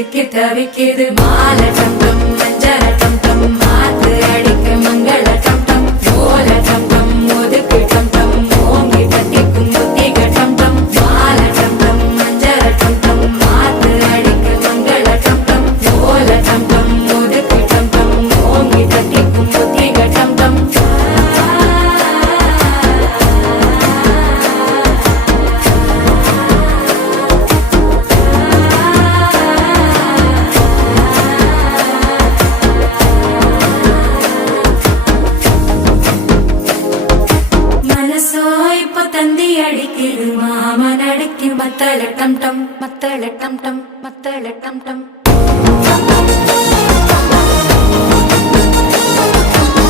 சிக்கி தவிக்குது மாலை டம் டம் மஞ்சள டம் டம் மாத்து அடிக்க மங்கள டம் டம் ஓல டம் டம் ஒதுக்கு டம் டம் ஓங்கி தட்டிக்கும் புத்திக டம் டம் மாலை டம் டம் மஞ்சள டம் டம் மாத்து அடிக்க மங்கள டம் டம் ஓல டம் டம் ஒதுக்கு டம் டம் ஓங்கி தட்டிக்கும் புத்திக டம் டம் தந்தி அடிக்குது மாமன் அடிக்கு மத்தள டம் டம் மத்தள டம் டம் மத்தள டம் டம்